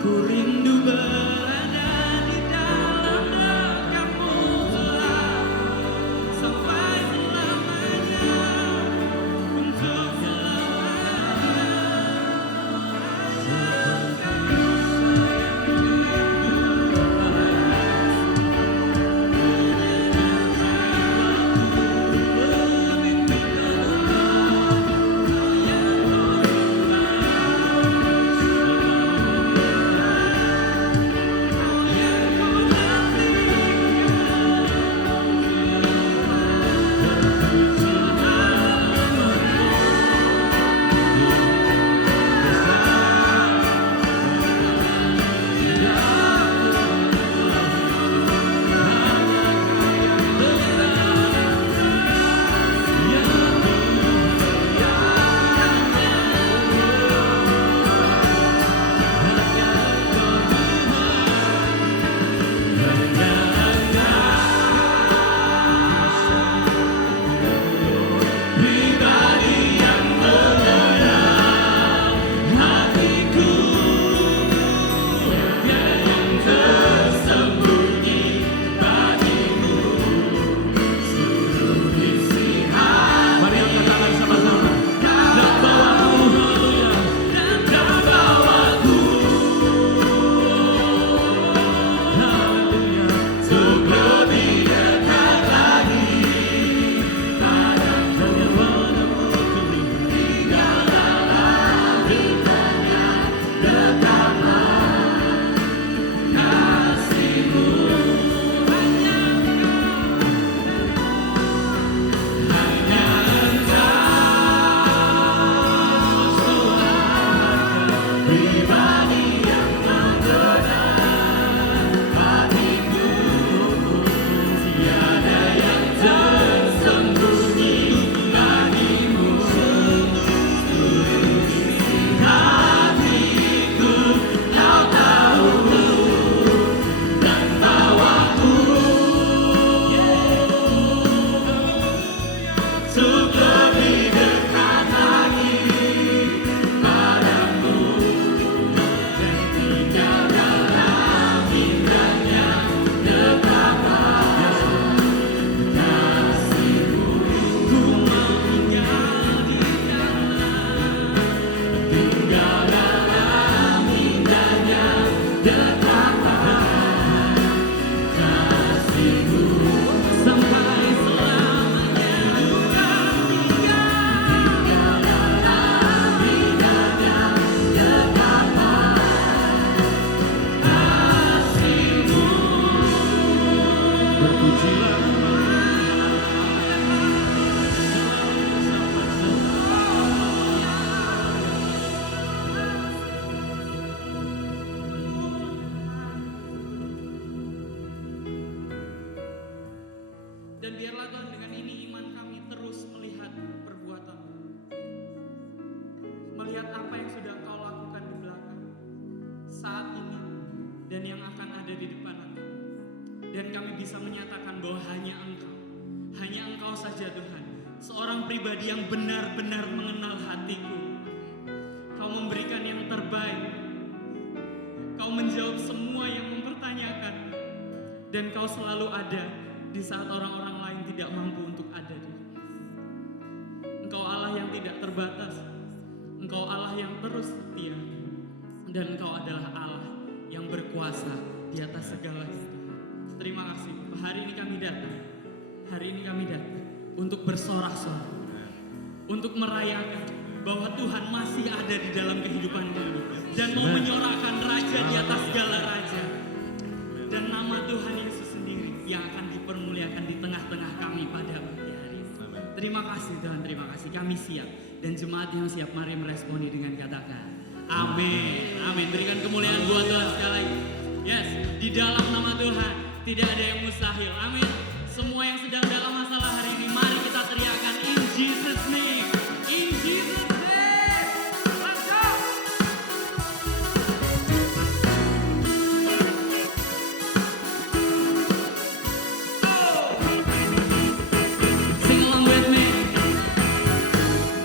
Ku rindu berada di dalam dekatmu selalu, sampai selamanya, untuk selamanya. Dan biarlah Tuhan, dengan ini iman kami terus melihat perbuatan-Mu, melihat apa yang sudah Engkau lakukan di belakang, saat ini, dan yang akan ada di depan kami. Dan kami bisa menyatakan bahwa hanya Engkau saja Tuhan, seorang pribadi yang benar-benar mengenal hatiku. Kau memberikan yang terbaik, Kau menjawab semua yang mempertanyakan, dan Kau selalu ada di saat orang-orang lain tidak mampu untuk ada. Engkau Allah yang tidak terbatas, Engkau Allah yang terus setia, dan Engkau adalah Allah yang berkuasa di atas segala itu. Terima kasih, hari ini kami datang untuk bersorak-sorai, untuk merayakan bahwa Tuhan masih ada di dalam kehidupan kami dan mau menyorakkan Raja di atas segala raja, dan nama Tuhan Yesus sendiri yang akan dipermuliakan di tengah-tengah kami pada pagi hari ini. Terima kasih Tuhan, terima kasih. Kami siap, dan jemaat yang siap mari meresponi dengan katakan amin. Amin. Berikan kemuliaan buat Tuhan sekali lagi. Yes, di dalam nama Tuhan tidak ada yang mustahil. Amin. Semua yang sedang dalam masalah hari ini, mari kita teriakan in Jesus name. In Jesus name. Let's go. Sing along with me.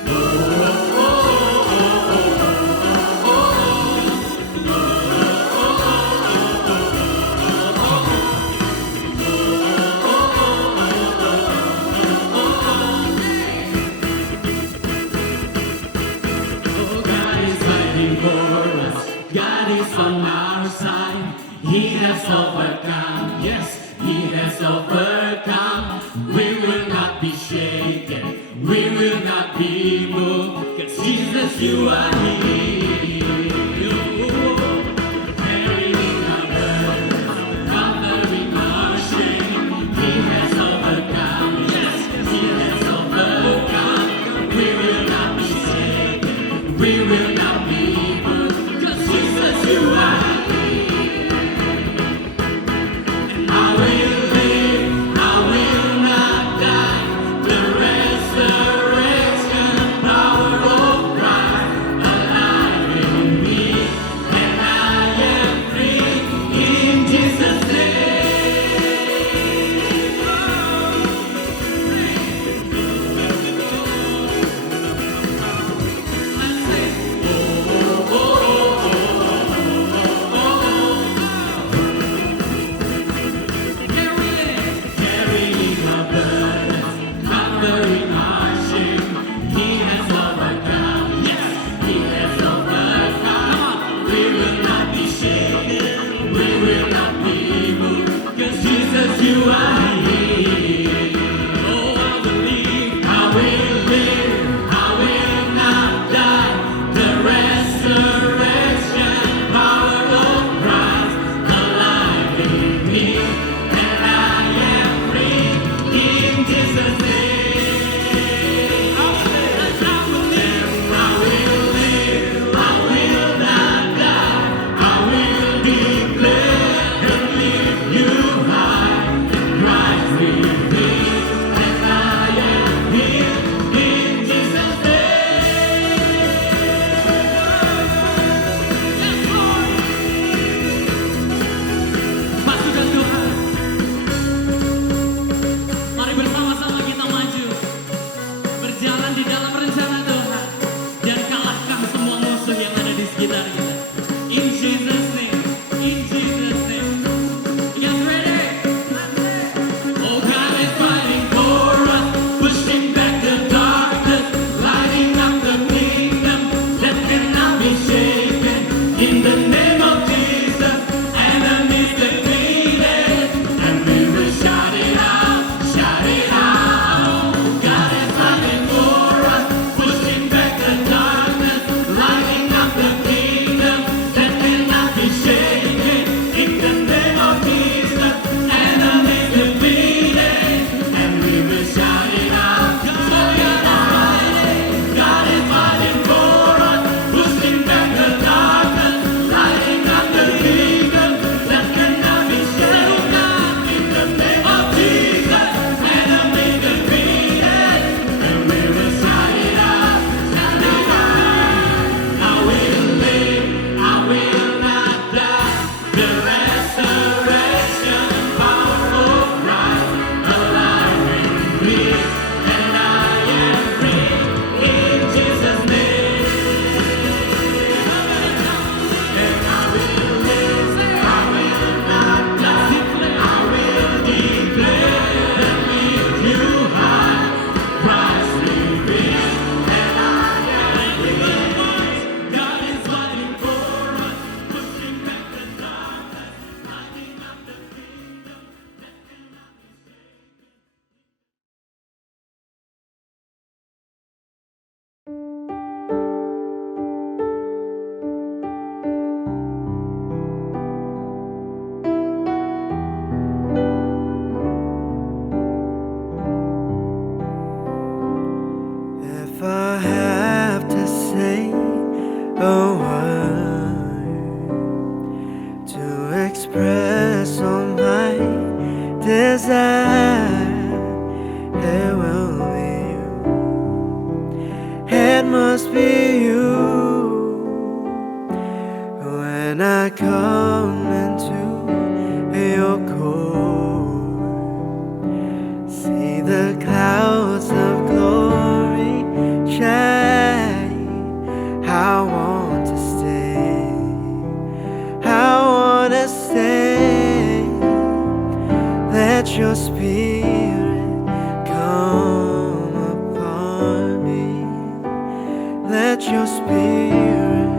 Oh, oh, oh, oh, oh, oh, oh, oh. fighting for us. God is on our side. He has overcome. Yes, He has overcome. We will not be shaken. We will not be moved. 'Cause Jesus, you are here. Carrying our burdens, conquering our shame. He has overcome. Yes, He has overcome. We will not be shaken. We will not be moved. 'Cause Jesus, you are here. And I will live. I will not die. The resurrection power of Christ alive in me, and I am free in Jesus' carrying our burdens, conquering our shame. He has overcome. Yes, He has overcome. We will not be shaken. We will not be moved. 'Cause Jesus, you are here. Oh, I believe. I will live. I will not die. The resurrection power of Christ alive in me, and I am free in Jesus' name. I will live. I will live. I will not die. I will declare and lift you high. Christ with me, and I am here in Jesus' name. Yes, Lord. Pasukan Tuhan, mari bersama-sama kita maju, berjalan di dalam rencana Tuhan, dan kalahkan semua musuh yang ada di sekitar kita. In Jesus' name, in Jesus' name. You guys ready? Oh, God is fighting for us, pushing back the darkness, lighting up the kingdom that cannot be shaken. In the name of Jesus, enemies defeated, and we will shout it out, shout it out. God is fighting for us, pushing back the darkness, lighting up the kingdom that cannot be shaken. In the name of Jesus, enemies defeated, and we will shout it out. God is fighting for us, pushing back the darkness, lighting up the kingdom that cannot be shaken. In the name of Jesus, enemies defeated, and we will shout it out, shout it out. I will live, I will not die. The resurrection power of Christ alive in me, and I am free in Jesus' name. And I will live, I will not die. I will declare and lift you high. Christ with me, and I am free. God is fighting for us, pushing back the darkness, lighting up the kingdom that cannot be shaken. If I have to say a word to express all my desire, it will be you. It must be you. When I come into your court, see the clouds of glory shine. I want to stay. I want to stay. Let your spirit come upon me. Let your spirit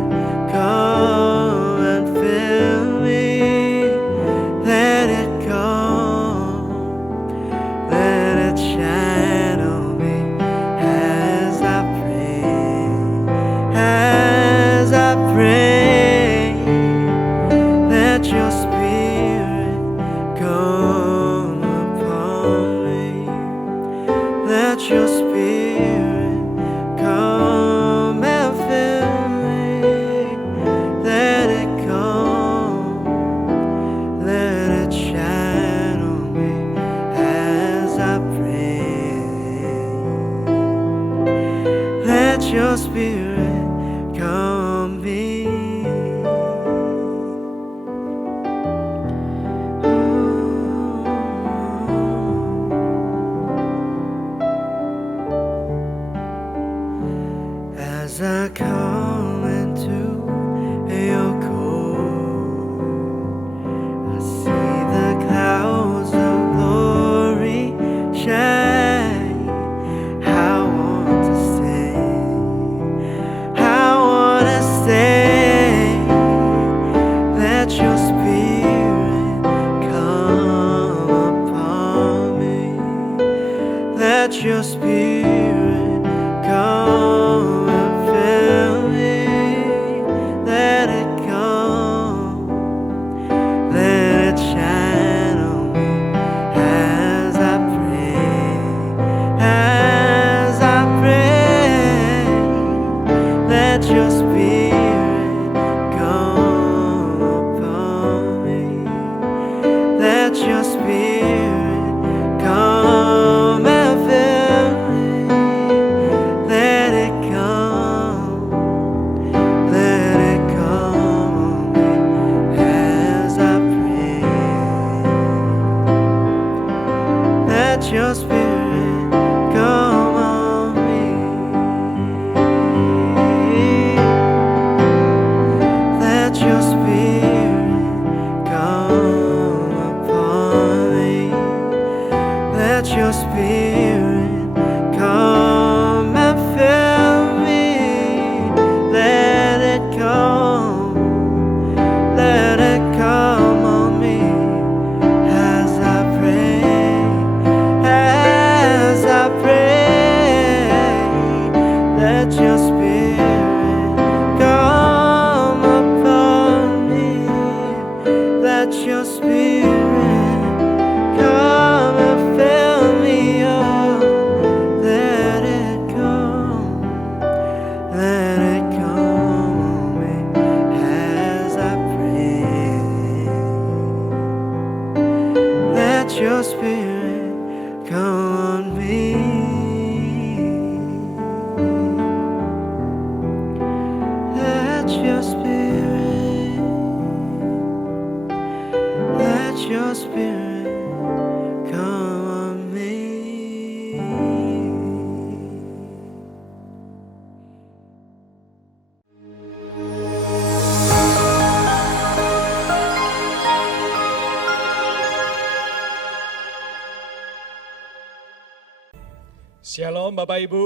Shalom Bapak Ibu.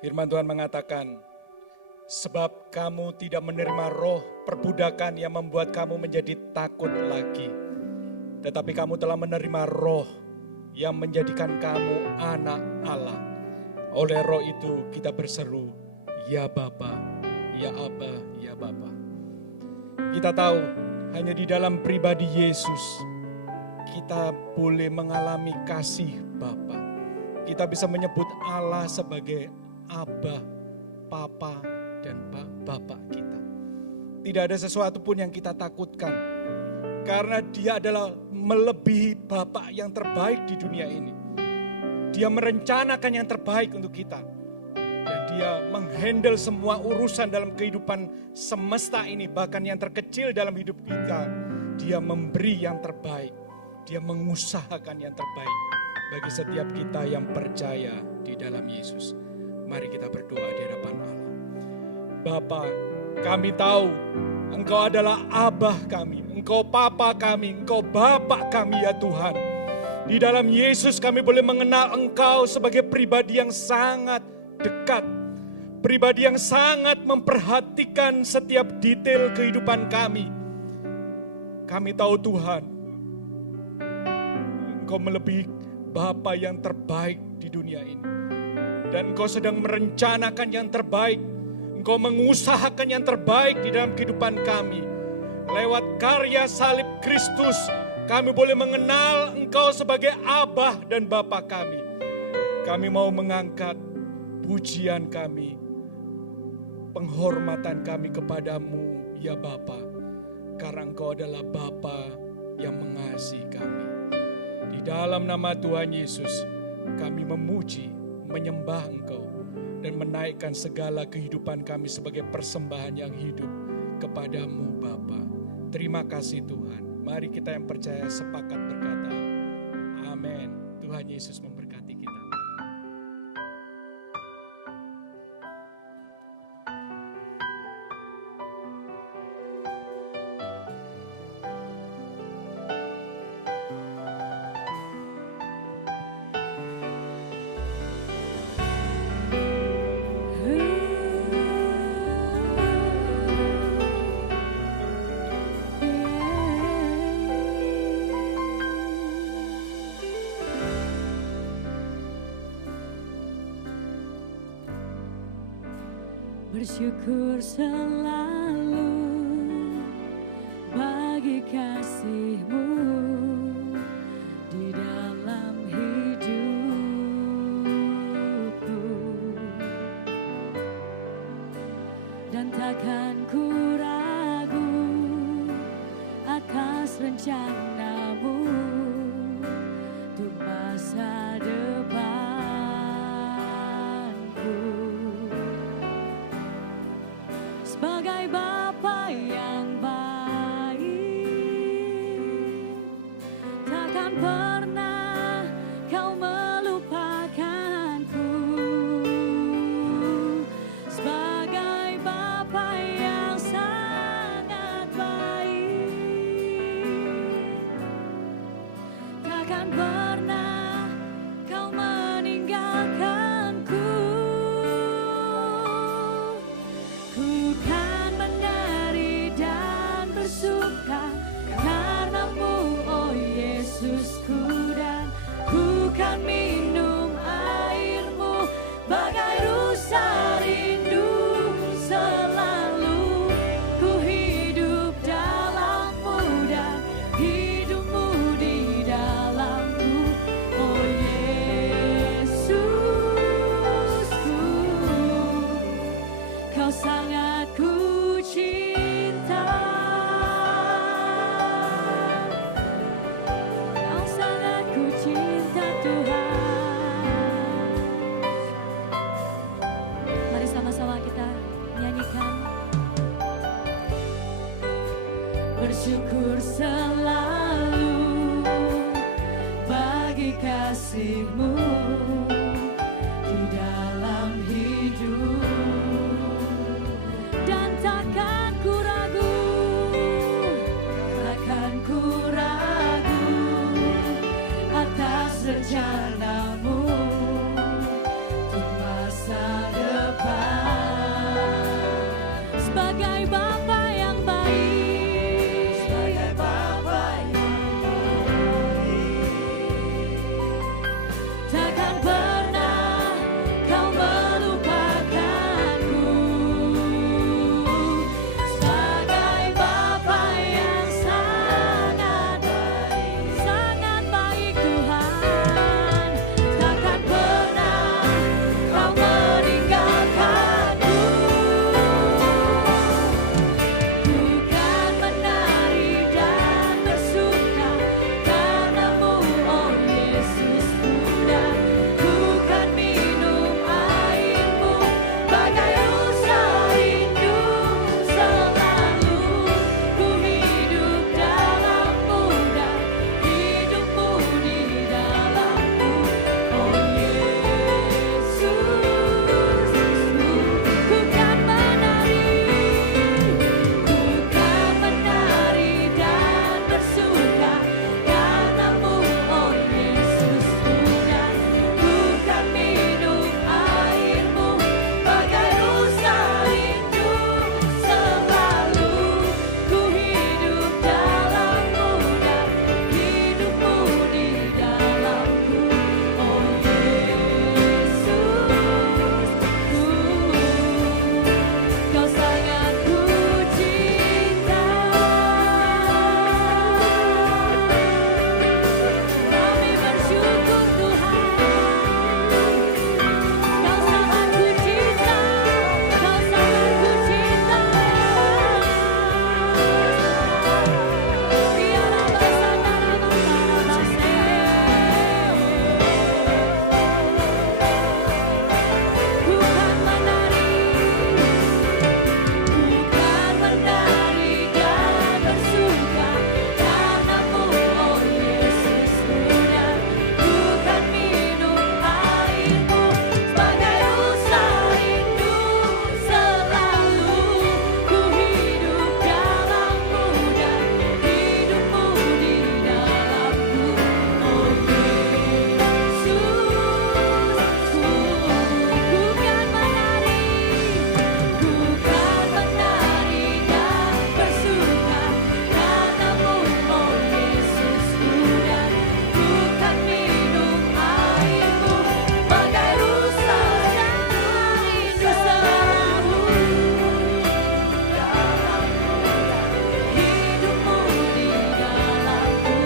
Firman Tuhan mengatakan, sebab kamu tidak menerima roh perbudakan yang membuat kamu menjadi takut lagi. Tetapi kamu telah menerima roh yang menjadikan kamu anak Allah. Oleh roh itu kita berseru, ya Bapa, ya Aba, ya Bapa. Kita tahu hanya di dalam pribadi Yesus kita boleh mengalami kasih Bapa. Kita bisa menyebut Allah sebagai Abah, Papa, dan Bapak kita. Tidak ada sesuatu pun yang kita takutkan. Karena dia adalah melebihi Bapak yang terbaik di dunia ini. Dia merencanakan yang terbaik untuk kita. Dan dia menghandle semua urusan dalam kehidupan semesta ini. Bahkan yang terkecil dalam hidup kita. Dia memberi yang terbaik. Dia mengusahakan yang terbaik bagi setiap kita yang percaya di dalam Yesus. Mari kita berdoa di hadapan Allah. Bapa, kami tahu Engkau adalah Abah kami, Engkau Papa kami, Engkau Bapak kami ya Tuhan. Di dalam Yesus kami boleh mengenal Engkau sebagai pribadi yang sangat dekat. Pribadi yang sangat memperhatikan setiap detail kehidupan kami. Kami tahu Tuhan, Engkau melebihi Bapa yang terbaik di dunia ini. Dan Engkau sedang merencanakan yang terbaik. Engkau mengusahakan yang terbaik di dalam kehidupan kami. Lewat karya salib Kristus, kami boleh mengenal Engkau sebagai Abah dan Bapa kami. Kami mau mengangkat pujian kami, penghormatan kami kepadamu ya Bapa. Karena Engkau adalah Bapa yang mengasihi kami. Di dalam nama Tuhan Yesus, kami memuji, menyembah Engkau, dan menaikkan segala kehidupan kami sebagai persembahan yang hidup kepadamu Bapa. Terima kasih Tuhan. Mari kita yang percaya sepakat berkata, amin. Tuhan Yesus memberkati kita. Bersyukur selalu bagi kasih-Mu di dalam hidupku. Dan takkan ku ragu atas rencana-Mu untuk masa depanku. Sebagai Bapa yang baik, takkan pernah Kau melupakanku. Sebagai Bapa yang sangat baik, takkan pernah Kau meninggalkanku. Ku kan menari dan bersuka karena-Mu, oh Yesusku, dan ku kan minum air-Mu bagai rusa rindu. Selalu ku hidup dalam-Mu dan hidup-Mu di dalamku, oh Yesusku. Kau sangat ku cinta. Kau sangat ku cinta Tuhan. Mari sama-sama kita nyanyikan. Bersyukur selalu bagi kasih-Mu di dalam hidup. Dan takkan ku ragu, takkan ku ragu atas rencana-Mu sebagai Bapa yang baik, sebagai Bapa yang takkan pernah kau melupakanku. Sebagai Bapa yang sangat baik Tuhan, takkan pernah kau meninggalkanku. Bukan menari dan bersuka karenamu, oh Yesus, dan bukan minum airmu bagai rusa rindu. Selalu ku hidup dalammu dan hidupmu di dalamku, oh Yesus. Bukan menari dan bersuka karenamu, oh Yesus, dan bukan minum airmu bagai rusa rindu. Selalu ku hidup dalammu dan hidupmu di dalamku, oh Yesus. Kau sangat ku cinta. Kami bersyukur Tuhan, Kau sangat ku cinta, Kau sangat ku cinta. Biarlah bersandar bukan menari dan bersuka karenamu, oh Yesus, dan bukan minum airmu sebagai rusa rindu. Selalu ku hidup dalammu dan hidupmu di dalamku, oh Yesus. Bukan menari dan bersuka karenamu, oh Yesus, dan bukan minum airmu bagai rusa rindu. Selalu hidupmu di dalamku,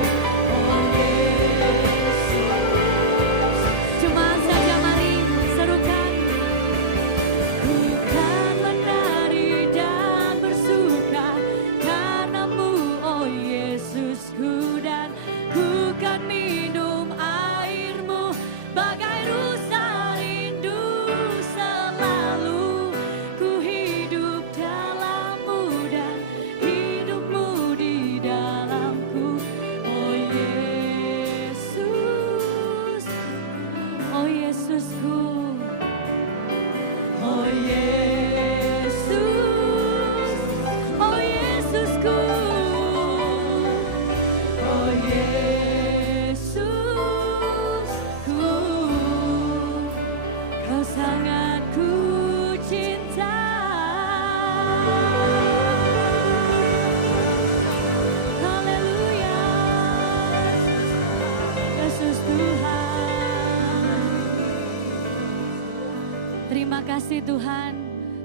oh Yesus. Jemaat saja mari serukan. Bukan menari dan bersuka karenamu, oh Yesusku, dan bukan minum airmu bagai rusa rindu. Selalu ku hidup dalammu dan hidupmu di dalamku, oh Yesus, oh Yesusku. Oh Yesus, oh Yesusku, oh Yesusku, Kau sangat ku cinta. Haleluya, Yesus Tuhan. Terima kasih Tuhan,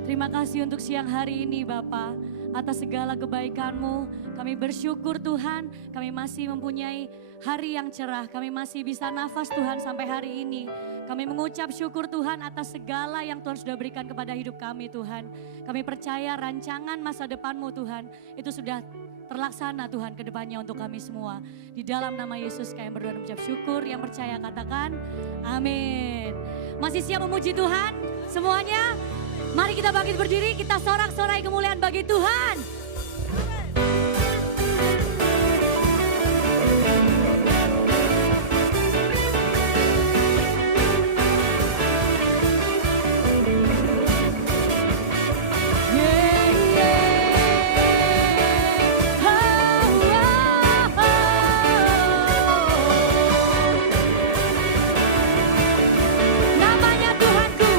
terima kasih untuk siang hari ini Bapa, atas segala kebaikan-Mu. Kami bersyukur Tuhan, kami masih mempunyai hari yang cerah, kami masih bisa nafas Tuhan sampai hari ini. Kami mengucap syukur Tuhan atas segala yang Tuhan sudah berikan kepada hidup kami Tuhan. Kami percaya rancangan masa depan-Mu Tuhan, itu sudah terlaksana Tuhan ke depannya untuk kami semua. Di dalam nama Yesus kami berdoa dan mengucap syukur, yang percaya katakan amin. Masih siap memuji Tuhan semuanya? Mari kita bangkit berdiri, kita sorak-sorai kemuliaan bagi Tuhan. Namanya Tuhanku,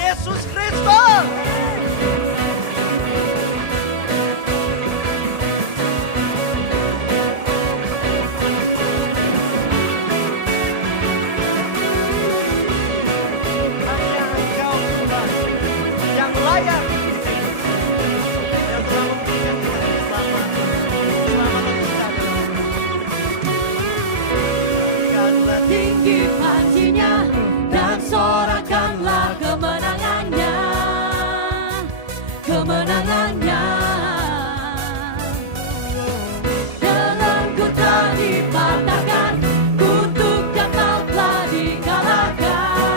Yesus Kristus. Hanya Engkau Tuhan yang layak, yang telah memberikan kita keselamatan. Selamat untuk kami. Karena Tinggi panjinya dan sorakanlah kemenangannya, kemenangannya. Belenggu telah dipatahkan, kutuknya telah dikalahkan,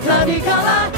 telah dikalahkan.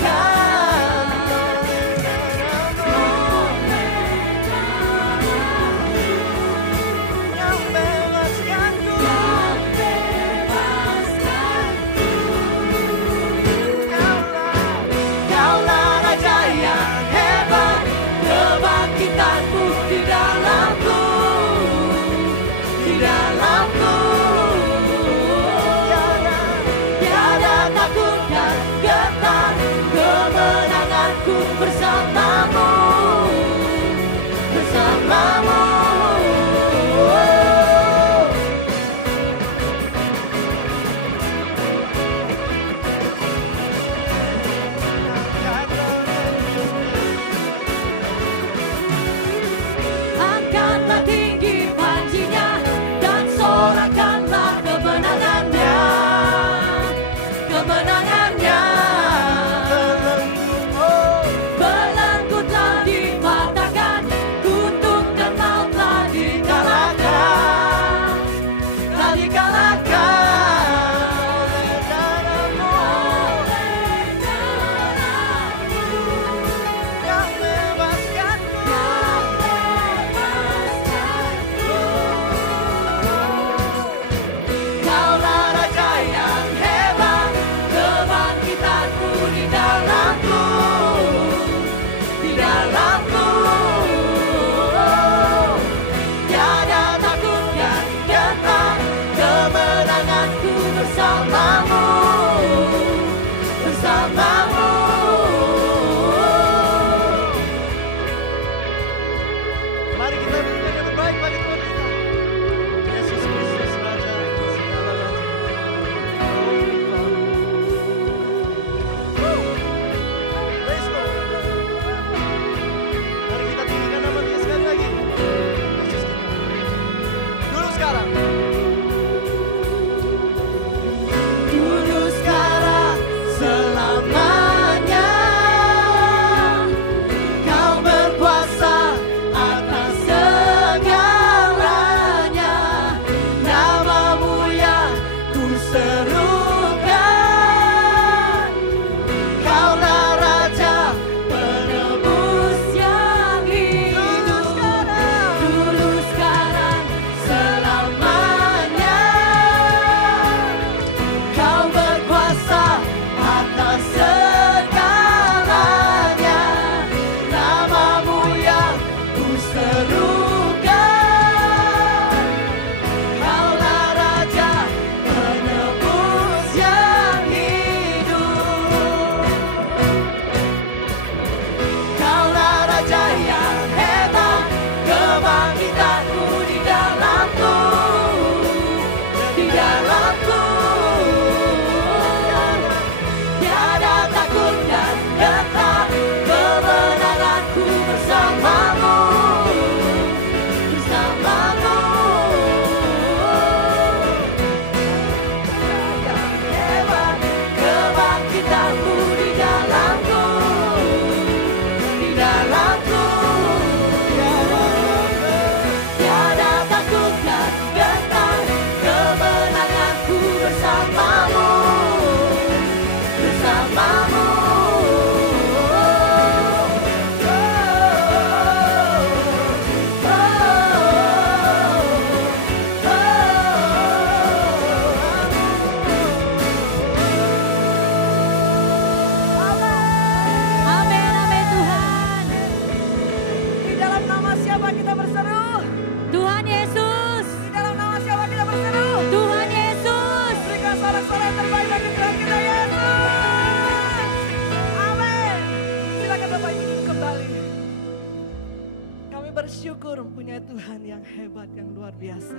bersyukur mempunyai Tuhan yang hebat, yang luar biasa,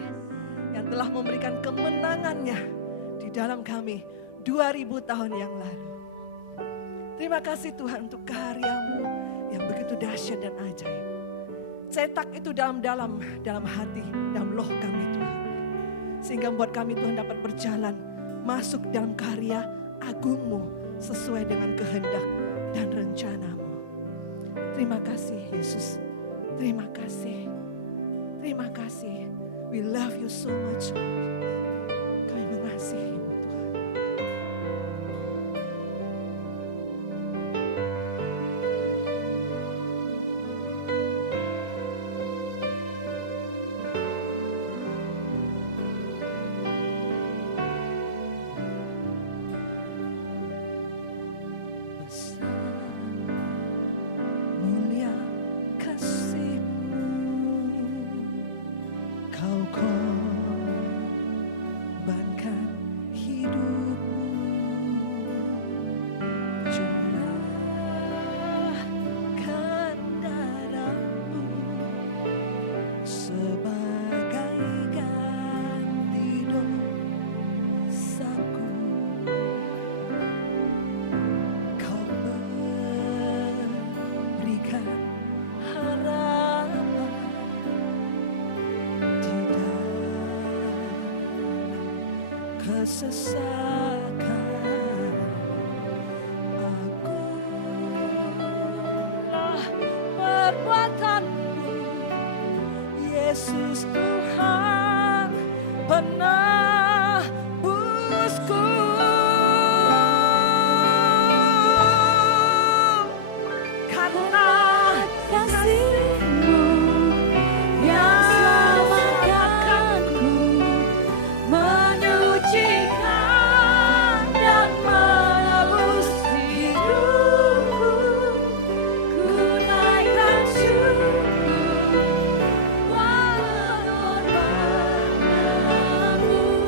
yang telah memberikan kemenangannya di dalam kami 2000 tahun yang lalu. Terima kasih Tuhan untuk karya-Mu yang begitu dahsyat dan ajaib. Cetak itu dalam hati, dalam loh kami Tuhan. Sehingga membuat kami Tuhan dapat berjalan masuk dalam karya agung-Mu sesuai dengan kehendak dan rencana-Mu. Terima kasih Yesus. Terima kasih. Terima kasih. We love you so much. Kami mengasihi-Mu Tuhan. Mulia kasih-Mu, Kau korbankan hidupmu, curahkan darahmu sebagai ganti dosaku. Kau berikan harapan di dalam kesesakan. Agunglah perbuatanmu, Yesus Tuhan penebusku. Karena kasih-Mu yang selamatkanku, menyucikan dan menebus hidupku. Ku naikkan syukur pengorbananmu.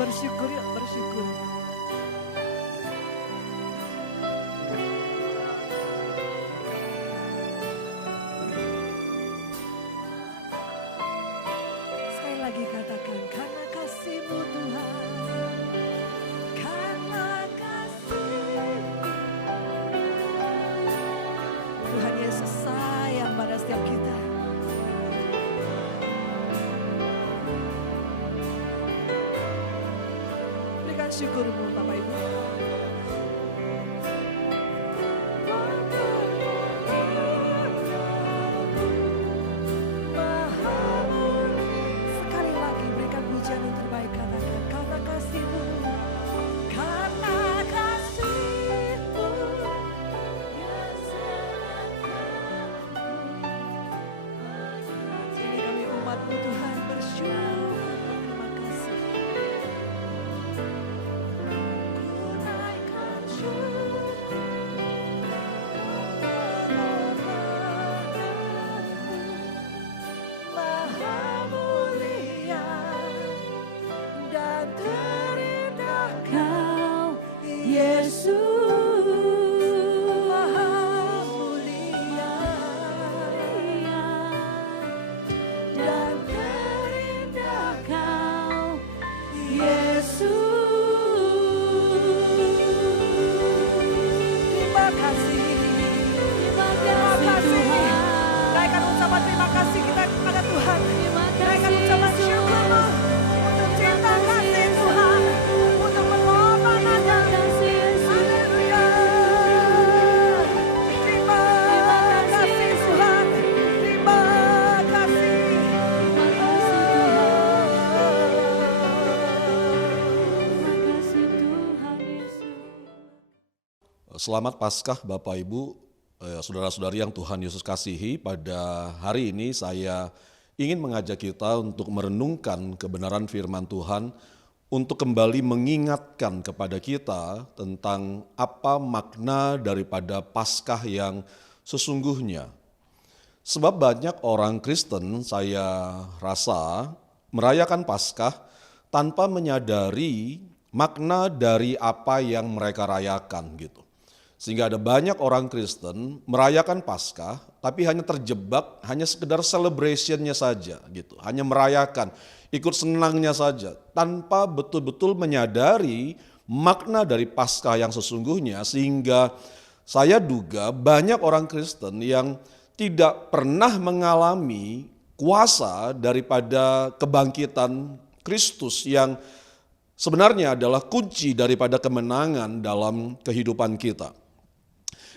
Bersyukur yuk, bersyukur. Sekali lagi katakan, karena kasih-Mu Tuhan, karena kasih-Mu. Tuhan Yesus sayang pada setiap kita. Berikan syukur-Mu Bapak Ibu. Sekali lagi berikan pujian yang terbaik, katakan, karena kasih-Mu, karena kasih-Mu. Ini kami umat-Mu Tuhan bersyukur, terima kasih. Kunaikan syukur, Maha mulia dan terindah Kau, Yesus. Maha mulia dan terindah Kau, Yesus. Terima kasih. Terima kasih. Naikkan ucapan terima kasih kita kepada Tuhan. Naikkan ucapan syukur-Mu untuk cinta kasih Tuhan, untuk pengorbanan-Nya. Haleluya. Terima kasih Tuhan. Terima kasih. Selamat Paskah Bapak Ibu, saudara-saudari yang Tuhan Yesus kasihi. Pada hari ini saya ingin mengajak kita untuk merenungkan kebenaran firman Tuhan, untuk kembali mengingatkan kepada kita tentang apa makna daripada Paskah yang sesungguhnya. Sebab banyak orang Kristen saya rasa merayakan Paskah tanpa menyadari makna dari apa yang mereka rayakan gitu. Sehingga ada banyak orang Kristen merayakan Paskah tapi hanya terjebak, hanya sekedar celebration-nya saja gitu. Hanya merayakan, ikut senangnya saja tanpa betul-betul menyadari makna dari Paskah yang sesungguhnya, sehingga saya duga banyak orang Kristen yang tidak pernah mengalami kuasa daripada kebangkitan Kristus yang sebenarnya adalah kunci daripada kemenangan dalam kehidupan kita.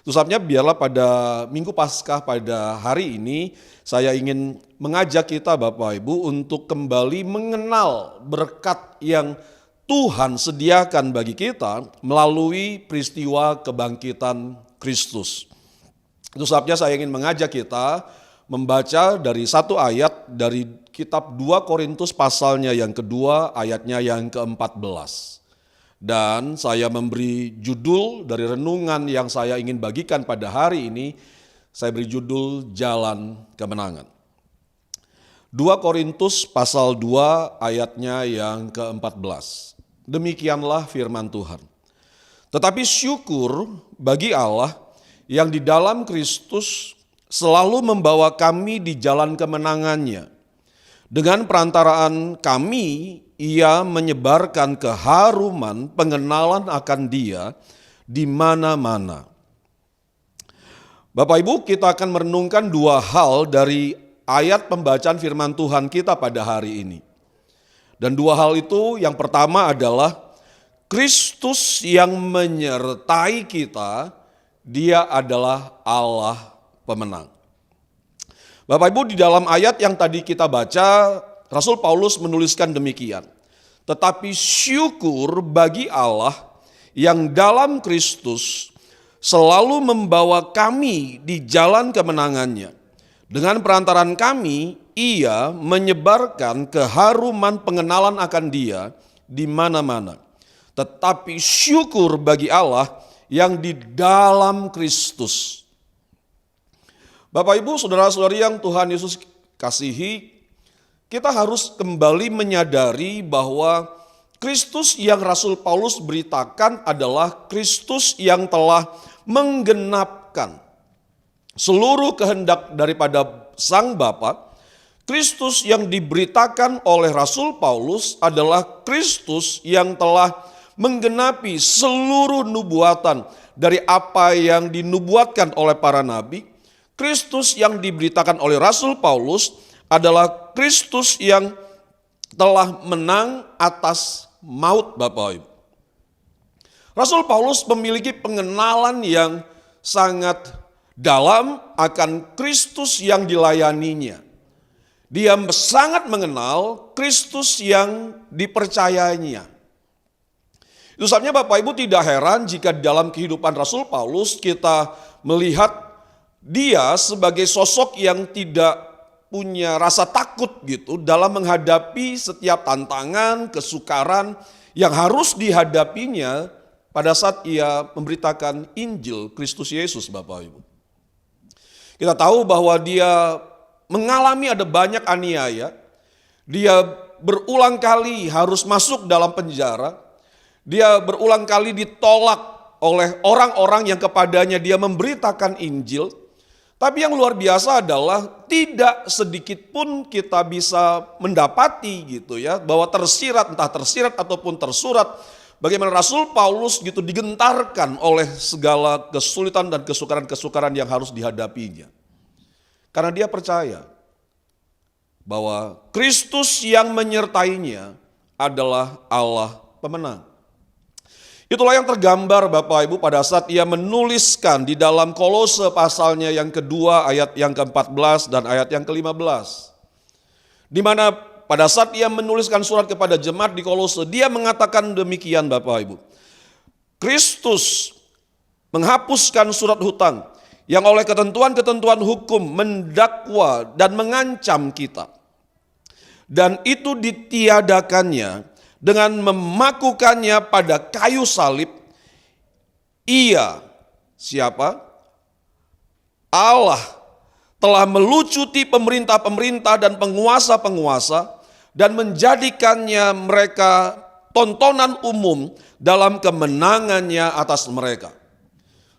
Itu sebabnya biarlah pada Minggu Paskah pada hari ini saya ingin mengajak kita Bapak Ibu untuk kembali mengenal berkat yang Tuhan sediakan bagi kita melalui peristiwa kebangkitan Kristus. Itu sebabnya saya ingin mengajak kita membaca dari satu ayat dari kitab 2 Korintus pasalnya yang kedua, ayatnya yang ke-14. Dan saya memberi judul dari renungan yang saya ingin bagikan pada hari ini, saya beri judul Jalan Kemenangan. 2 Korintus pasal 2 ayatnya yang ke-14. Demikianlah firman Tuhan. Tetapi syukur bagi Allah yang di dalam Kristus selalu membawa kami di jalan kemenangannya. Dengan perantaraan kami, Ia menyebarkan keharuman pengenalan akan Dia di mana-mana. Bapak Ibu, kita akan merenungkan dua hal dari ayat pembacaan firman Tuhan kita pada hari ini. Dan dua hal itu, yang pertama adalah Kristus yang menyertai kita, Dia adalah Allah pemenang. Bapak Ibu, di dalam ayat yang tadi kita baca, Rasul Paulus menuliskan demikian. Tetapi syukur bagi Allah yang dalam Kristus selalu membawa kami di jalan kemenangannya. Dengan perantaran kami, Ia menyebarkan keharuman pengenalan akan Dia di mana-mana. Tetapi syukur bagi Allah yang di dalam Kristus. Bapak Ibu, saudara-saudari yang Tuhan Yesus kasihi, kita harus kembali menyadari bahwa Kristus yang Rasul Paulus beritakan adalah Kristus yang telah menggenapkan seluruh kehendak daripada Sang Bapa. Kristus yang diberitakan oleh Rasul Paulus adalah Kristus yang telah menggenapi seluruh nubuatan dari apa yang dinubuatkan oleh para nabi. Kristus yang diberitakan oleh Rasul Paulus adalah Kristus yang telah menang atas maut, Bapak Ibu. Rasul Paulus memiliki pengenalan yang sangat dalam akan Kristus yang dilayaninya. Dia sangat mengenal Kristus yang dipercayainya. Itu sebabnya Bapak Ibu tidak heran jika dalam kehidupan Rasul Paulus kita melihat dia sebagai sosok yang tidak punya rasa takut gitu dalam menghadapi setiap tantangan, kesukaran yang harus dihadapinya pada saat ia memberitakan Injil Kristus Yesus, Bapak Ibu. Kita tahu bahwa dia mengalami ada banyak aniaya, dia berulang kali harus masuk dalam penjara, dia berulang kali ditolak oleh orang-orang yang kepadanya dia memberitakan Injil. Tapi yang luar biasa adalah tidak sedikit pun kita bisa mendapati gitu ya, bahwa tersirat, entah tersirat ataupun tersurat, bagaimana Rasul Paulus gitu digentarkan oleh segala kesulitan dan kesukaran-kesukaran yang harus dihadapinya. Karena dia percaya bahwa Kristus yang menyertainya adalah Allah pemenang. Itulah yang tergambar Bapak Ibu pada saat ia menuliskan di dalam Kolose pasalnya yang kedua ayat yang ke-14 dan ayat yang ke-15. Di mana pada saat ia menuliskan surat kepada jemaat di Kolose, dia mengatakan demikian Bapak Ibu. Kristus menghapuskan surat hutang yang oleh ketentuan-ketentuan hukum mendakwa dan mengancam kita. Dan itu ditiadakannya dengan memakukannya pada kayu salib. Ia, siapa? Allah telah melucuti pemerintah-pemerintah dan penguasa-penguasa dan menjadikannya mereka tontonan umum dalam kemenangannya atas mereka.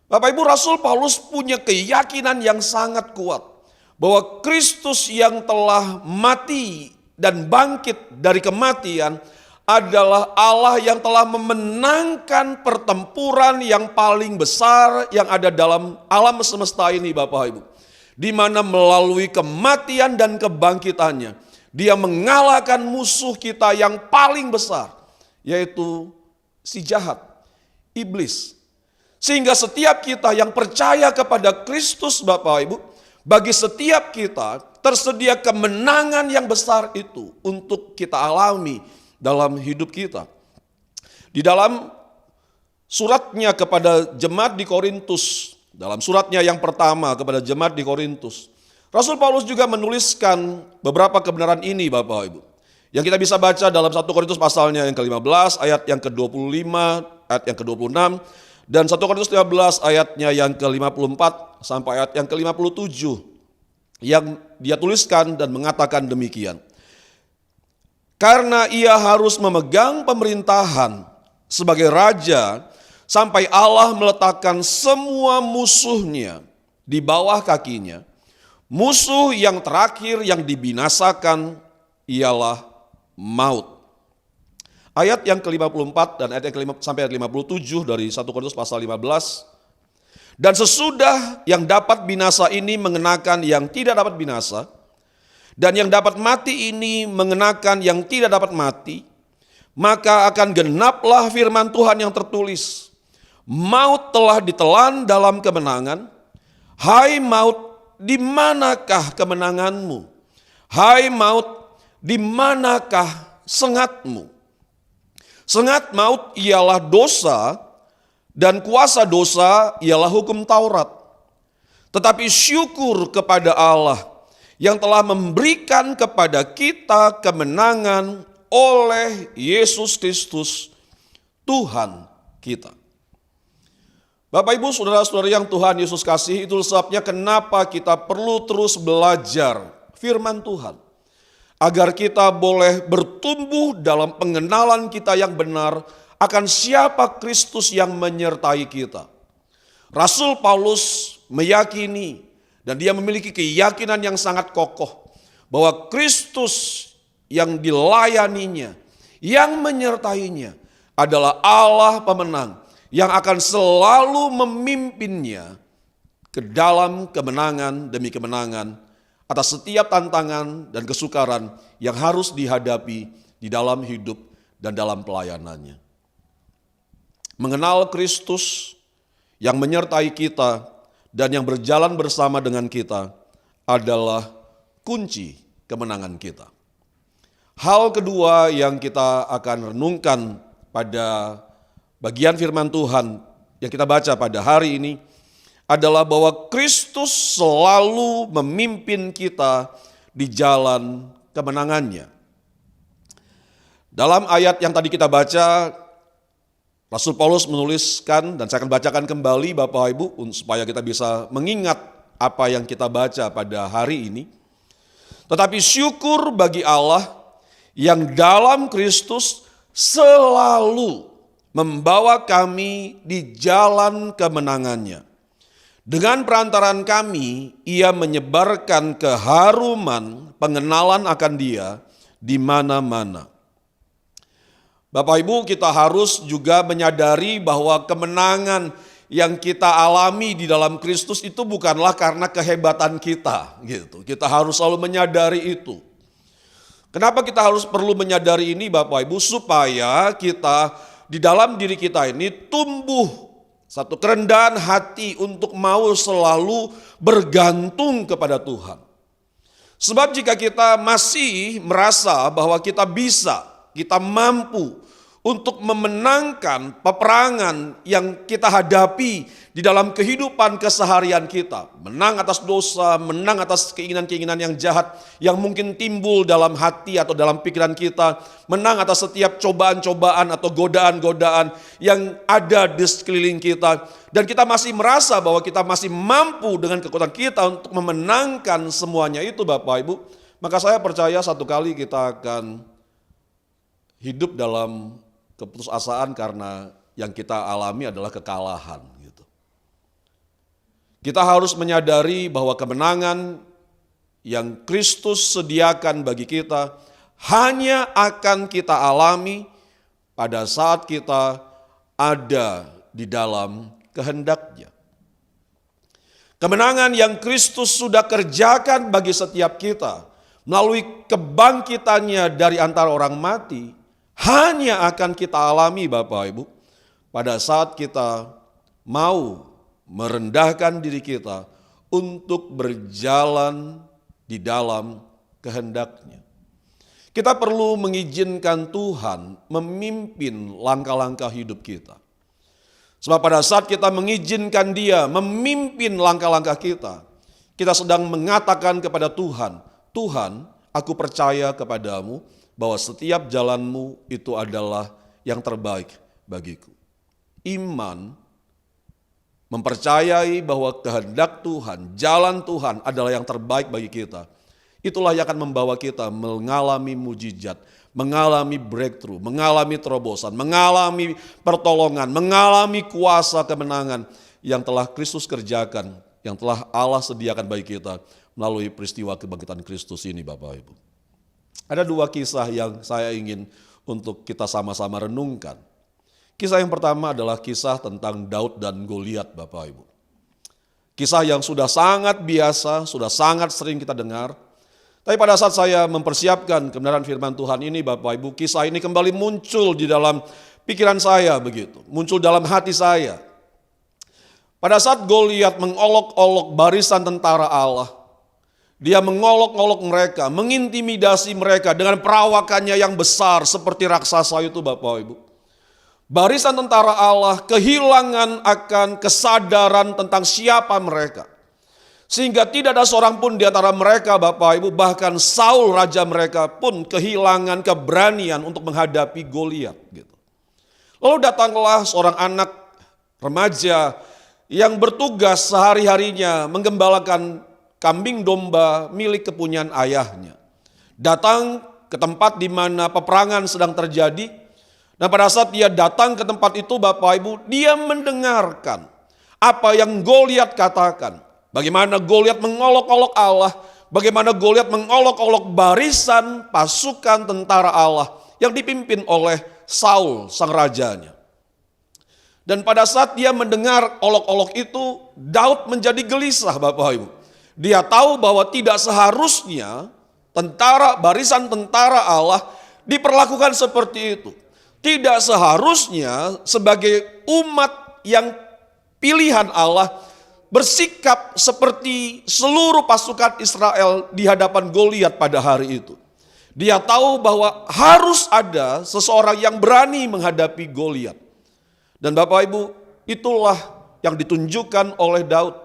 Bapak Ibu, Rasul Paulus punya keyakinan yang sangat kuat bahwa Kristus yang telah mati dan bangkit dari kematian adalah Allah yang telah memenangkan pertempuran yang paling besar yang ada dalam alam semesta ini Bapak Ibu. Di mana melalui kematian dan kebangkitannya, dia mengalahkan musuh kita yang paling besar, yaitu si jahat, iblis. Sehingga setiap kita yang percaya kepada Kristus Bapak Ibu, bagi setiap kita tersedia kemenangan yang besar itu untuk kita alami dalam hidup kita. Di dalam suratnya kepada jemaat di Korintus, dalam suratnya yang pertama kepada jemaat di Korintus, Rasul Paulus juga menuliskan beberapa kebenaran ini Bapak Ibu. Yang kita bisa baca dalam 1 Korintus pasalnya yang ke-15, ayat yang ke-25, ayat yang ke-26, dan 1 Korintus 15 ayatnya yang ke-54 sampai ayat yang ke-57 yang dia tuliskan dan mengatakan demikian. Karena ia harus memegang pemerintahan sebagai raja sampai Allah meletakkan semua musuhnya di bawah kakinya. Musuh yang terakhir yang dibinasakan ialah maut. Ayat yang ke-54 dan ayat yang sampai ayat 57 dari 1 Korintus pasal 15. Dan sesudah yang dapat binasa ini mengenakan yang tidak dapat binasa, dan yang dapat mati ini mengenakan yang tidak dapat mati, maka akan genaplah firman Tuhan yang tertulis. Maut telah ditelan dalam kemenangan. Hai maut, di manakah kemenanganmu? Hai maut, di manakah sengatmu? Sengat maut ialah dosa, dan kuasa dosa ialah hukum Taurat. Tetapi syukur kepada Allah yang telah memberikan kepada kita kemenangan oleh Yesus Kristus, Tuhan kita. Bapak Ibu, saudara-saudara yang Tuhan Yesus kasih, itu sebabnya kenapa kita perlu terus belajar firman Tuhan. agar kita boleh bertumbuh dalam pengenalan kita yang benar akan siapa Kristus yang menyertai kita. Rasul Paulus meyakini dan dia memiliki keyakinan yang sangat kokoh bahwa Kristus yang dilayaninya, yang menyertainya adalah Allah pemenang yang akan selalu memimpinnya ke dalam kemenangan demi kemenangan atas setiap tantangan dan kesukaran yang harus dihadapi di dalam hidup dan dalam pelayanannya. Mengenal Kristus yang menyertai kita dan yang berjalan bersama dengan kita adalah kunci kemenangan kita. Hal kedua yang kita akan renungkan pada bagian firman Tuhan yang kita baca pada hari ini adalah bahwa Kristus selalu memimpin kita di jalan kemenangannya. Dalam ayat yang tadi kita baca, Rasul Paulus menuliskan, dan saya akan bacakan kembali Bapak Ibu supaya kita bisa mengingat apa yang kita baca pada hari ini. Tetapi syukur bagi Allah yang dalam Kristus selalu membawa kami di jalan kemenangannya. Dengan perantaraan kami, ia menyebarkan keharuman pengenalan akan dia di mana-mana. Bapak Ibu, kita harus juga menyadari bahwa kemenangan yang kita alami di dalam Kristus itu bukanlah karena kehebatan kita, gitu. Kita harus selalu menyadari itu. Kenapa kita harus perlu menyadari ini Bapak Ibu? Supaya kita di dalam diri kita ini tumbuh satu kerendahan hati untuk mau selalu bergantung kepada Tuhan. Sebab jika kita masih merasa bahwa kita bisa, kita mampu untuk memenangkan peperangan yang kita hadapi di dalam kehidupan keseharian kita. Menang atas dosa, menang atas keinginan-keinginan yang jahat yang mungkin timbul dalam hati atau dalam pikiran kita. Menang atas setiap cobaan-cobaan atau godaan-godaan yang ada di sekeliling kita. Dan kita masih merasa bahwa kita masih mampu dengan kekuatan kita untuk memenangkan semuanya itu Bapak Ibu. Maka saya percaya satu kali kita akan hidup dalam keputusasaan karena yang kita alami adalah kekalahan. Gitu. Kita harus menyadari bahwa kemenangan yang Kristus sediakan bagi kita hanya akan kita alami pada saat kita ada di dalam kehendak-Nya. Kemenangan yang Kristus sudah kerjakan bagi setiap kita melalui kebangkitannya dari antara orang mati hanya akan kita alami Bapak Ibu pada saat kita mau merendahkan diri kita untuk berjalan di dalam kehendak-Nya. Kita perlu mengizinkan Tuhan memimpin langkah-langkah hidup kita. Sebab pada saat kita mengizinkan Dia memimpin langkah-langkah kita, kita sedang mengatakan kepada Tuhan, Tuhan, aku percaya kepadamu, bahwa setiap jalanmu itu adalah yang terbaik bagiku. Iman mempercayai bahwa kehendak Tuhan, jalan Tuhan adalah yang terbaik bagi kita. Itulah yang akan membawa kita mengalami mujizat, mengalami breakthrough, mengalami terobosan, mengalami pertolongan, mengalami kuasa kemenangan yang telah Kristus kerjakan, yang telah Allah sediakan bagi kita melalui peristiwa kebangkitan Kristus ini Bapak Ibu. Ada dua kisah yang saya ingin untuk kita sama-sama renungkan. Kisah yang pertama adalah kisah tentang Daud dan Goliat Bapak Ibu. Kisah yang sudah sangat biasa, sudah sangat sering kita dengar. Tapi pada saat saya mempersiapkan kebenaran firman Tuhan ini Bapak Ibu, kisah ini kembali muncul di dalam pikiran saya begitu. Muncul dalam hati saya. Pada saat Goliat mengolok-olok barisan tentara Allah, dia mengolok-olok mereka, mengintimidasi mereka dengan perawakannya yang besar seperti raksasa itu Bapak Ibu. Barisan tentara Allah kehilangan akan kesadaran tentang siapa mereka. Sehingga tidak ada seorang pun di antara mereka Bapak Ibu, bahkan Saul raja mereka pun kehilangan keberanian untuk menghadapi Goliat. Gitu. Lalu datanglah seorang anak remaja yang bertugas sehari-harinya menggembalakan kambing domba milik kepunyaan ayahnya. datang ke tempat di mana peperangan sedang terjadi. Dan pada saat dia datang ke tempat itu, Bapak Ibu, dia mendengarkan apa yang Goliat katakan. Bagaimana Goliat mengolok-olok Allah, bagaimana Goliat mengolok-olok barisan pasukan tentara Allah yang dipimpin oleh Saul sang rajanya. Dan pada saat dia mendengar olok-olok itu, Daud menjadi gelisah, Bapak Ibu. Dia tahu bahwa tidak seharusnya barisan tentara Allah diperlakukan seperti itu. Tidak seharusnya sebagai umat yang pilihan Allah bersikap seperti seluruh pasukan Israel di hadapan Goliat pada hari itu. Dia tahu bahwa harus ada seseorang yang berani menghadapi Goliat. Dan Bapak Ibu, itulah yang ditunjukkan oleh Daud.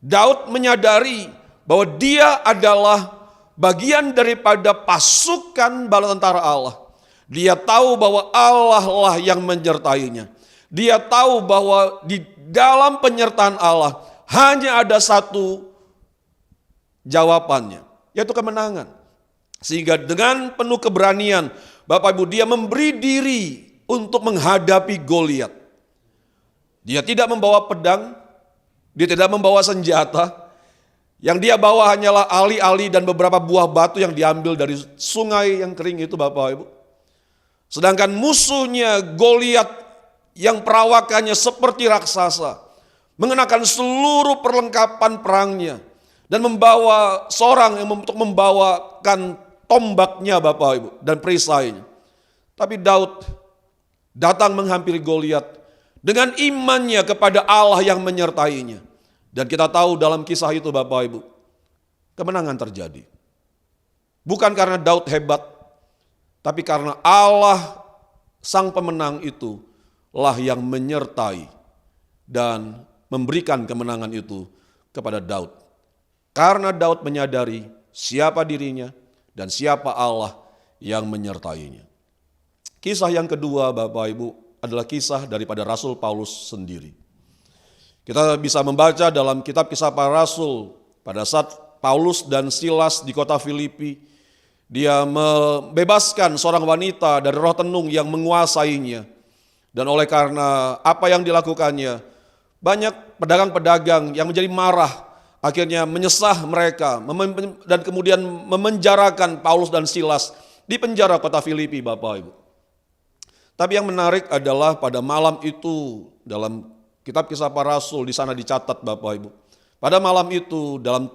Daud menyadari bahwa dia adalah bagian daripada pasukan bala tentara Allah. Dia tahu bahwa Allah lah yang menyertainya. Dia tahu bahwa di dalam penyertaan Allah hanya ada satu jawabannya, yaitu kemenangan. Sehingga dengan penuh keberanian, Bapak Ibu, dia memberi diri untuk menghadapi Goliat. Dia tidak membawa pedang, dia tidak membawa senjata. Yang dia bawa hanyalah ali-ali dan beberapa buah batu yang diambil dari sungai yang kering itu, Bapak Ibu. Sedangkan musuhnya Goliat yang perawakannya seperti raksasa, mengenakan seluruh perlengkapan perangnya dan membawa seorang yang untuk membawakan tombaknya, Bapak Ibu, dan perisainya. Tapi Daud datang menghampiri Goliat dengan imannya kepada Allah yang menyertainya. Dan kita tahu dalam kisah itu, Bapak Ibu, kemenangan terjadi. Bukan karena Daud hebat, tapi karena Allah sang pemenang itu lah yang menyertai dan memberikan kemenangan itu kepada Daud. Karena Daud menyadari siapa dirinya dan siapa Allah yang menyertainya. Kisah yang kedua, Bapak Ibu, adalah kisah daripada Rasul Paulus sendiri. Kita bisa membaca dalam kitab Kisah Para Rasul pada saat Paulus dan Silas di kota Filipi, dia membebaskan seorang wanita dari roh tenung yang menguasainya. Dan oleh karena apa yang dilakukannya, banyak pedagang-pedagang yang menjadi marah, akhirnya menyesah mereka dan kemudian memenjarakan Paulus dan Silas di penjara kota Filipi, Bapak Ibu. Tapi yang menarik adalah pada malam itu dalam kitab Kisah Para Rasul di sana dicatat, Bapak Ibu. Pada malam itu dalam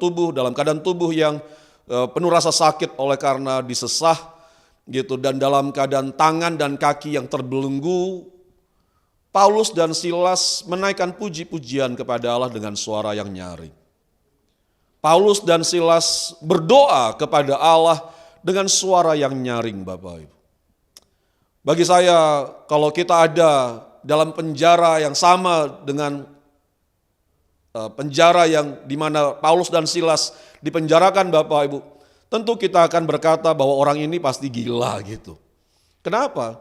keadaan tubuh yang penuh rasa sakit oleh karena disesah gitu, dan dalam keadaan tangan dan kaki yang terbelenggu, Paulus dan Silas menaikkan puji-pujian kepada Allah dengan suara yang nyaring. Paulus dan Silas berdoa kepada Allah dengan suara yang nyaring, Bapak Ibu. Bagi saya, kalau kita ada dalam penjara yang sama dengan penjara yang dimana Paulus dan Silas dipenjarakan, Bapak Ibu, tentu kita akan berkata bahwa orang ini pasti gila gitu. Kenapa?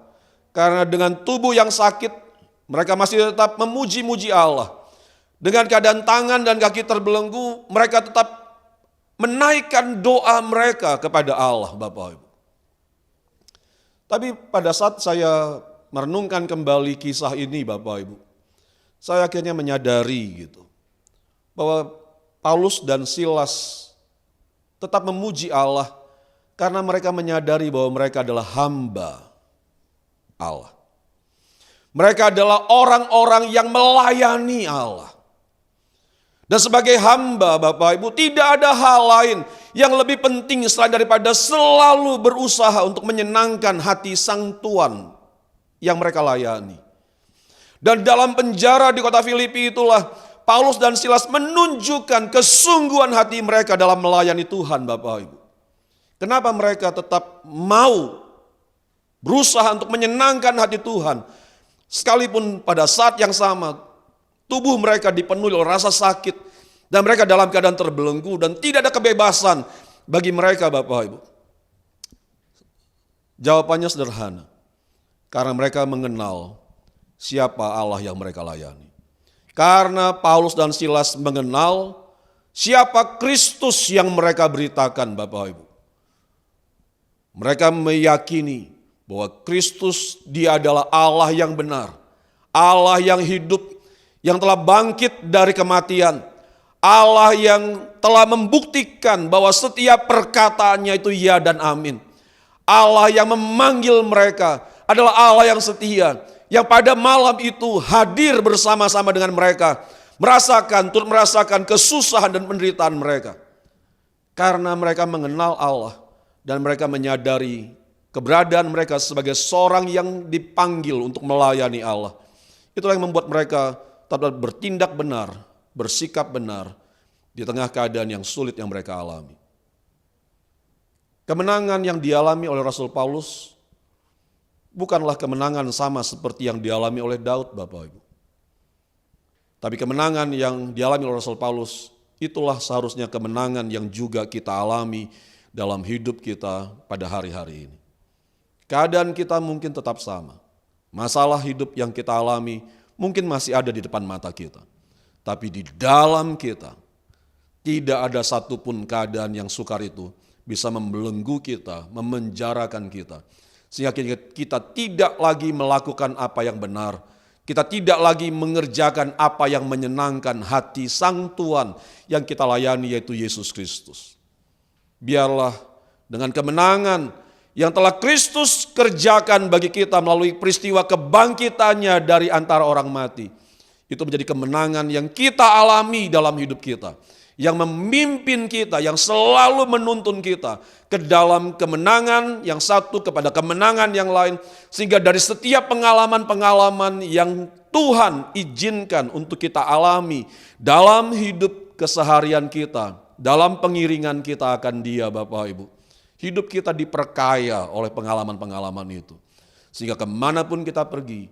Karena dengan tubuh yang sakit, mereka masih tetap memuji-muji Allah. Dengan keadaan tangan dan kaki terbelenggu, mereka tetap menaikkan doa mereka kepada Allah, Bapak Ibu. Tapi pada saat saya merenungkan kembali kisah ini, Bapak Ibu, saya akhirnya menyadari gitu, bahwa Paulus dan Silas tetap memuji Allah karena mereka menyadari bahwa mereka adalah hamba Allah. Mereka adalah orang-orang yang melayani Allah. Dan sebagai hamba, Bapak Ibu, tidak ada hal lain yang lebih penting selain daripada selalu berusaha untuk menyenangkan hati Sang Tuan yang mereka layani. Dan dalam penjara di kota Filipi itulah Paulus dan Silas menunjukkan kesungguhan hati mereka dalam melayani Tuhan, Bapak Ibu. Kenapa mereka tetap mau berusaha untuk menyenangkan hati Tuhan, sekalipun pada saat yang sama tubuh mereka dipenuhi oleh rasa sakit dan mereka dalam keadaan terbelenggu dan tidak ada kebebasan bagi mereka, Bapak Ibu. Jawabannya sederhana, karena mereka mengenal siapa Allah yang mereka layani. Karena Paulus dan Silas mengenal siapa Kristus yang mereka beritakan, Bapak Ibu. Mereka meyakini bahwa Kristus dia adalah Allah yang benar, Allah yang hidup, yang telah bangkit dari kematian, Allah yang telah membuktikan bahwa setiap perkataannya itu ya dan amin. Allah yang memanggil mereka adalah Allah yang setia, yang pada malam itu hadir bersama-sama dengan mereka, turut merasakan kesusahan dan penderitaan mereka. Karena mereka mengenal Allah dan mereka menyadari keberadaan mereka sebagai seorang yang dipanggil untuk melayani Allah. Itulah yang membuat mereka tetap bertindak benar, bersikap benar di tengah keadaan yang sulit yang mereka alami. Kemenangan yang dialami oleh Rasul Paulus bukanlah kemenangan sama seperti yang dialami oleh Daud, Bapak Ibu. Tapi kemenangan yang dialami oleh Rasul Paulus itulah seharusnya kemenangan yang juga kita alami dalam hidup kita pada hari-hari ini. Keadaan kita mungkin tetap sama. Masalah hidup yang kita alami mungkin masih ada di depan mata kita. Tapi di dalam kita tidak ada satupun keadaan yang sukar itu bisa membelenggu kita, memenjarakan kita. Sehingga kita tidak lagi melakukan apa yang benar. Kita tidak lagi mengerjakan apa yang menyenangkan hati Sang Tuhan yang kita layani, yaitu Yesus Kristus. Biarlah dengan kemenangan yang telah Kristus kerjakan bagi kita melalui peristiwa kebangkitannya dari antara orang mati, itu menjadi kemenangan yang kita alami dalam hidup kita, yang memimpin kita, yang selalu menuntun kita ke dalam kemenangan yang satu kepada kemenangan yang lain, sehingga dari setiap pengalaman-pengalaman yang Tuhan izinkan untuk kita alami dalam hidup keseharian kita, dalam pengiringan kita akan Dia, Bapak Ibu, hidup kita diperkaya oleh pengalaman-pengalaman itu. Sehingga kemanapun kita pergi,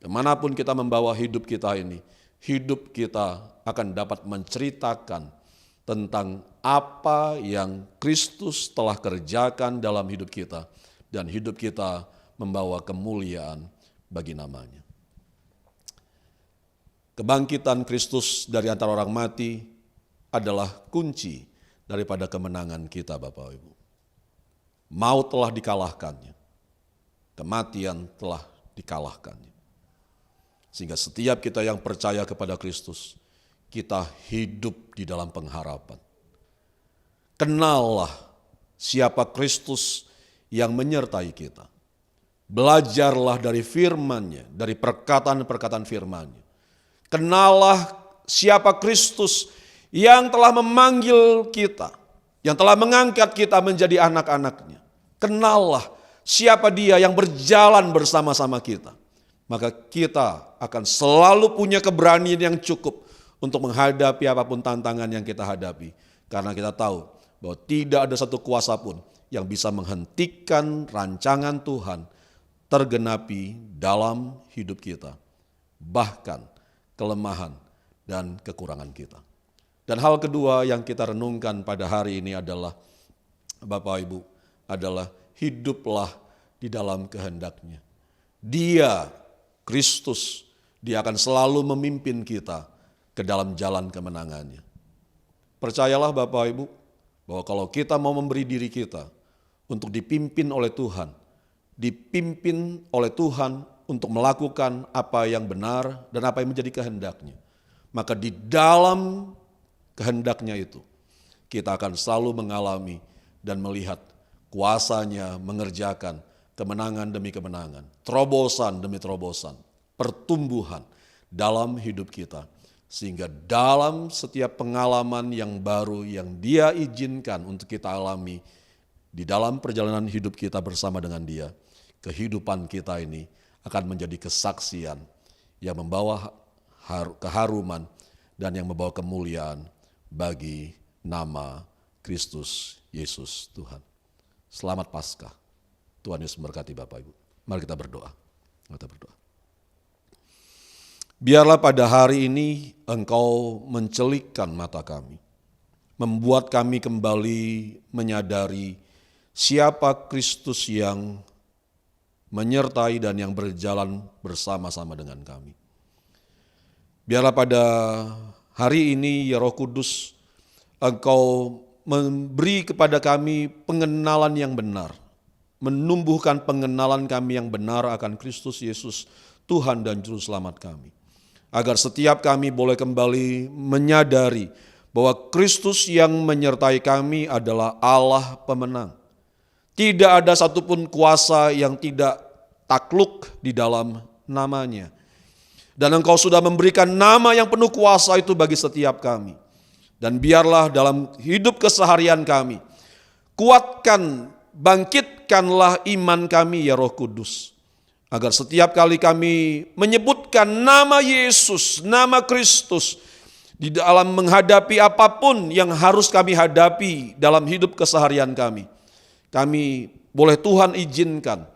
kemanapun kita membawa hidup kita ini, hidup kita akan dapat menceritakan tentang apa yang Kristus telah kerjakan dalam hidup kita, dan hidup kita membawa kemuliaan bagi namanya. Kebangkitan Kristus dari antara orang mati adalah kunci daripada kemenangan kita, Bapak Ibu. Maut telah dikalahkannya, kematian telah dikalahkannya. Sehingga setiap kita yang percaya kepada Kristus, kita hidup di dalam pengharapan. Kenallah siapa Kristus yang menyertai kita. Belajarlah dari firman-Nya, dari perkataan-perkataan firman-Nya. Kenallah siapa Kristus yang telah memanggil kita, yang telah mengangkat kita menjadi anak-anak-Nya. Kenallah siapa Dia yang berjalan bersama-sama kita. Maka kita akan selalu punya keberanian yang cukup untuk menghadapi apapun tantangan yang kita hadapi. Karena kita tahu bahwa tidak ada satu kuasa pun yang bisa menghentikan rancangan Tuhan tergenapi dalam hidup kita. Bahkan kelemahan dan kekurangan kita. Dan hal kedua yang kita renungkan pada hari ini adalah, Bapak Ibu, adalah hiduplah di dalam kehendak-Nya. Dia, Kristus, Dia akan selalu memimpin kita ke dalam jalan kemenangannya. Percayalah Bapak Ibu, bahwa kalau kita mau memberi diri kita untuk dipimpin oleh Tuhan, dipimpin oleh Tuhan untuk melakukan apa yang benar dan apa yang menjadi kehendak-Nya, maka di dalam kehendak-Nya itu kita akan selalu mengalami dan melihat kuasa-Nya mengerjakan kemenangan demi kemenangan, terobosan demi terobosan, pertumbuhan dalam hidup kita. Sehingga dalam setiap pengalaman yang baru yang Dia izinkan untuk kita alami di dalam perjalanan hidup kita bersama dengan Dia, kehidupan kita ini akan menjadi kesaksian yang membawa keharuman dan yang membawa kemuliaan bagi nama Kristus Yesus Tuhan. Selamat Paskah. Tuhan Yesus memberkati Bapak Ibu. Mari kita berdoa. Kita berdoa. Biarlah pada hari ini Engkau mencelikkan mata kami, membuat kami kembali menyadari siapa Kristus yang menyertai dan yang berjalan bersama-sama dengan kami. Biarlah pada hari ini ya Roh Kudus, Engkau memberi kepada kami pengenalan yang benar menumbuhkan pengenalan kami yang benar akan Kristus Yesus, Tuhan dan Juru Selamat kami. Agar setiap kami boleh kembali menyadari bahwa Kristus yang menyertai kami adalah Allah pemenang. Tidak ada satupun kuasa yang tidak takluk di dalam namanya. Dan Engkau sudah memberikan nama yang penuh kuasa itu bagi setiap kami. Dan biarlah dalam hidup keseharian kami, kuatkan, bangkitkanlah iman kami ya Roh Kudus. Agar setiap kali kami menyebutkan nama Yesus, nama Kristus, di dalam menghadapi apapun yang harus kami hadapi dalam hidup keseharian kami boleh Tuhan izinkan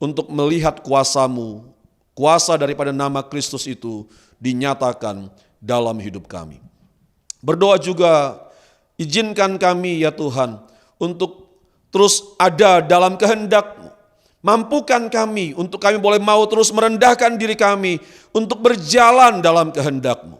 untuk melihat kuasa-Mu, kuasa daripada nama Kristus itu dinyatakan dalam hidup kami. Berdoa juga, izinkan kami ya Tuhan untuk terus ada dalam kehendak-Mu. Mampukan kami untuk kami boleh mau terus merendahkan diri kami untuk berjalan dalam kehendak-Mu.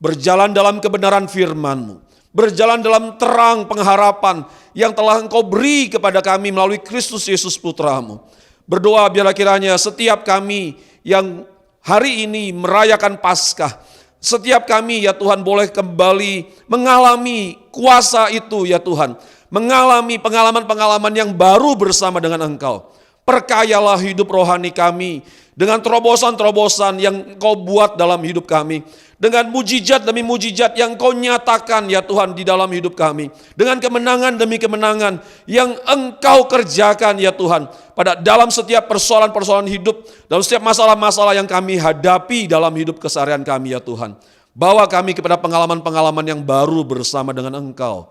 Berjalan dalam kebenaran firman-Mu. Berjalan dalam terang pengharapan yang telah Engkau beri kepada kami melalui Kristus Yesus Putra-Mu. Berdoa biarlah kiranya setiap kami yang hari ini merayakan Paskah, setiap kami ya Tuhan boleh kembali mengalami kuasa itu ya Tuhan. Mengalami pengalaman-pengalaman yang baru bersama dengan Engkau. Perkayalah hidup rohani kami dengan terobosan-terobosan yang Engkau buat dalam hidup kami. Dengan mujizat demi mujizat yang Engkau nyatakan ya Tuhan di dalam hidup kami. Dengan kemenangan demi kemenangan yang Engkau kerjakan ya Tuhan. Pada dalam setiap persoalan-persoalan hidup, dalam setiap masalah-masalah yang kami hadapi dalam hidup keseharian kami ya Tuhan. Bawa kami kepada pengalaman-pengalaman yang baru bersama dengan Engkau.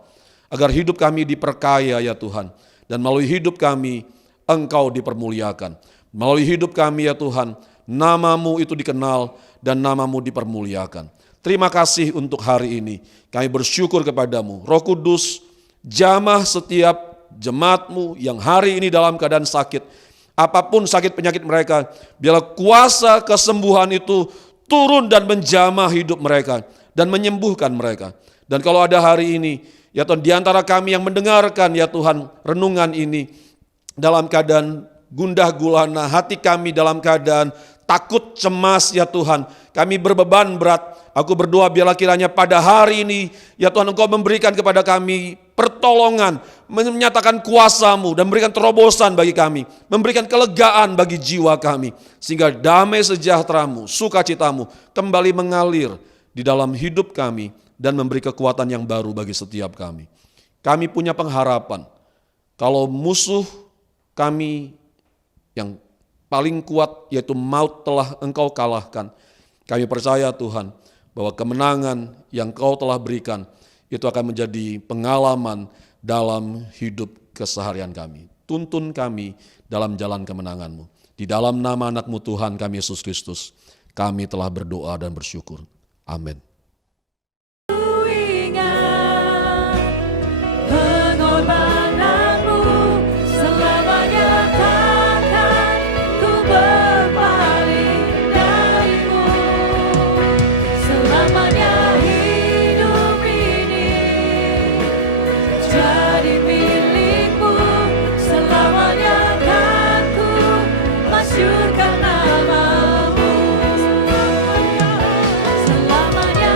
Agar hidup kami diperkaya ya Tuhan. Dan melalui hidup kami Engkau dipermuliakan. Melalui hidup kami ya Tuhan, nama-Mu itu dikenal dan nama-Mu dipermuliakan. Terima kasih untuk hari ini. Kami bersyukur kepadamu. Roh Kudus, jamah setiap jemaat-Mu yang hari ini dalam keadaan sakit. Apapun sakit penyakit mereka, biarlah kuasa kesembuhan itu turun dan menjamah hidup mereka dan menyembuhkan mereka. Dan kalau ada hari ini, ya Tuhan, di antara kami yang mendengarkan ya Tuhan renungan ini dalam keadaan gundah gulana, hati kami dalam keadaan takut, cemas ya Tuhan. Kami berbeban berat. Aku berdoa biarlah kiranya pada hari ini ya Tuhan Engkau memberikan kepada kami pertolongan, menyatakan kuasa-Mu dan memberikan terobosan bagi kami, memberikan kelegaan bagi jiwa kami. Sehingga damai sejahtera-Mu, sukacita-Mu kembali mengalir di dalam hidup kami dan memberi kekuatan yang baru bagi setiap kami. Kami punya pengharapan kalau musuh kami yang paling kuat yaitu maut telah Engkau kalahkan. Kami percaya Tuhan bahwa kemenangan yang Engkau telah berikan itu akan menjadi pengalaman dalam hidup keseharian kami. Tuntun kami dalam jalan kemenangan-Mu. Di dalam nama anak-Mu Tuhan kami Yesus Kristus, kami telah berdoa dan bersyukur. Amin. Selamanya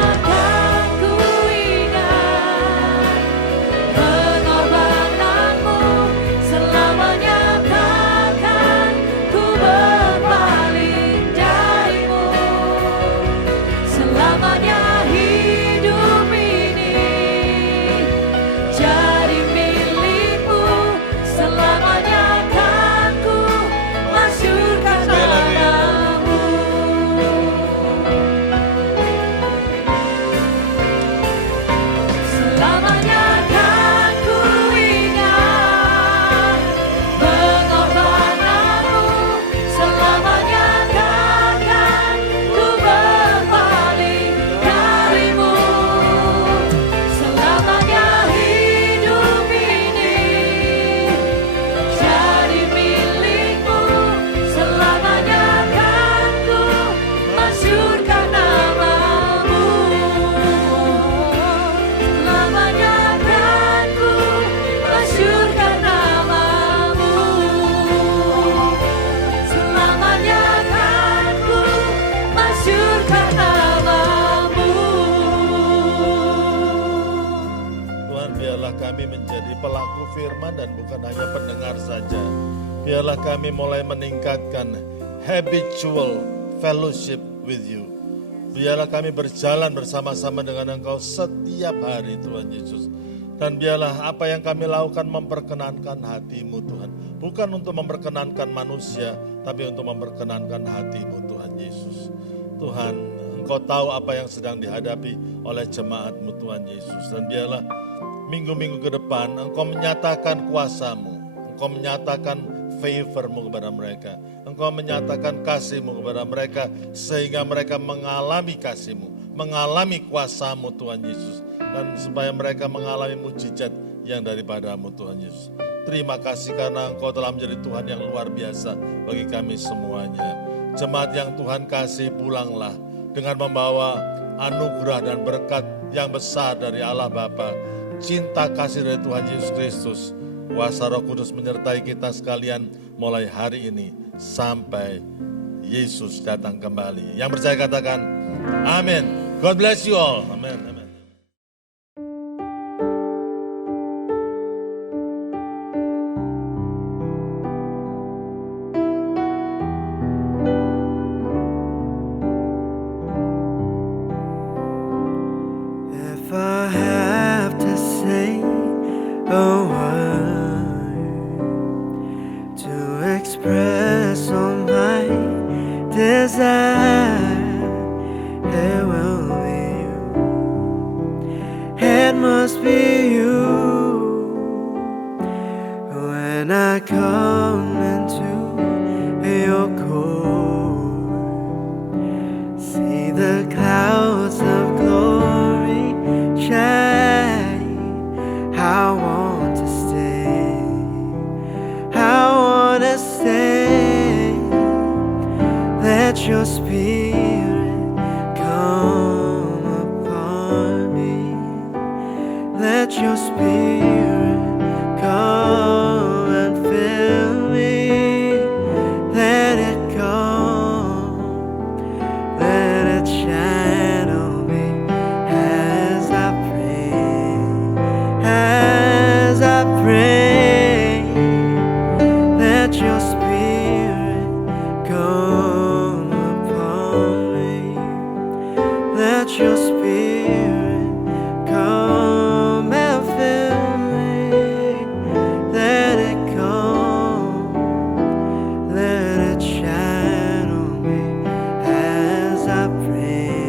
biarlah kami menjadi pelaku firman dan bukan hanya pendengar saja. Biarlah kami mulai meningkatkan habitual fellowship with you. Biarlah kami berjalan bersama-sama dengan Engkau setiap hari Tuhan Yesus. Dan biarlah apa yang kami lakukan memperkenankan hati-Mu Tuhan. Bukan untuk memperkenankan manusia, tapi untuk memperkenankan hati-Mu Tuhan Yesus. Tuhan, Engkau tahu apa yang sedang dihadapi oleh jemaat-Mu Tuhan Yesus. Dan biarlah minggu-minggu ke depan Engkau menyatakan kuasa-Mu. Engkau menyatakan favor-Mu kepada mereka. Engkau menyatakan kasih-Mu kepada mereka sehingga mereka mengalami kasih-Mu, mengalami kuasa-Mu Tuhan Yesus. Dan supaya mereka mengalami mujizat yang daripada-Mu Tuhan Yesus. Terima kasih karena Engkau telah menjadi Tuhan yang luar biasa bagi kami semuanya. Jemaat yang Tuhan kasih, pulanglah dengan membawa anugerah dan berkat yang besar dari Allah Bapa, cinta kasih dari Tuhan Yesus Kristus, kuasa Roh Kudus menyertai kita sekalian mulai hari ini sampai Yesus datang kembali. Yang percaya katakan amin. God bless you all. Amin. Amin. If I have to say a word to express all my desire, it will be you. It must be you. When I come into your court, see the clouds of glory shine. I want to stay. I want to stay. Let your spirit come upon me. Let your spirit come and fill me. Let it come. Let it shine on me as I pray. As I pray. Let your spirit come upon me. Let your spirit come and fill me. Let it come. Let it shine on me as I pray.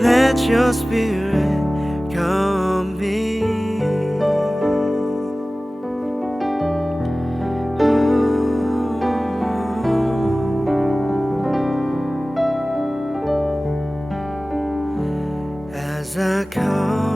Let your spirit come me. As I come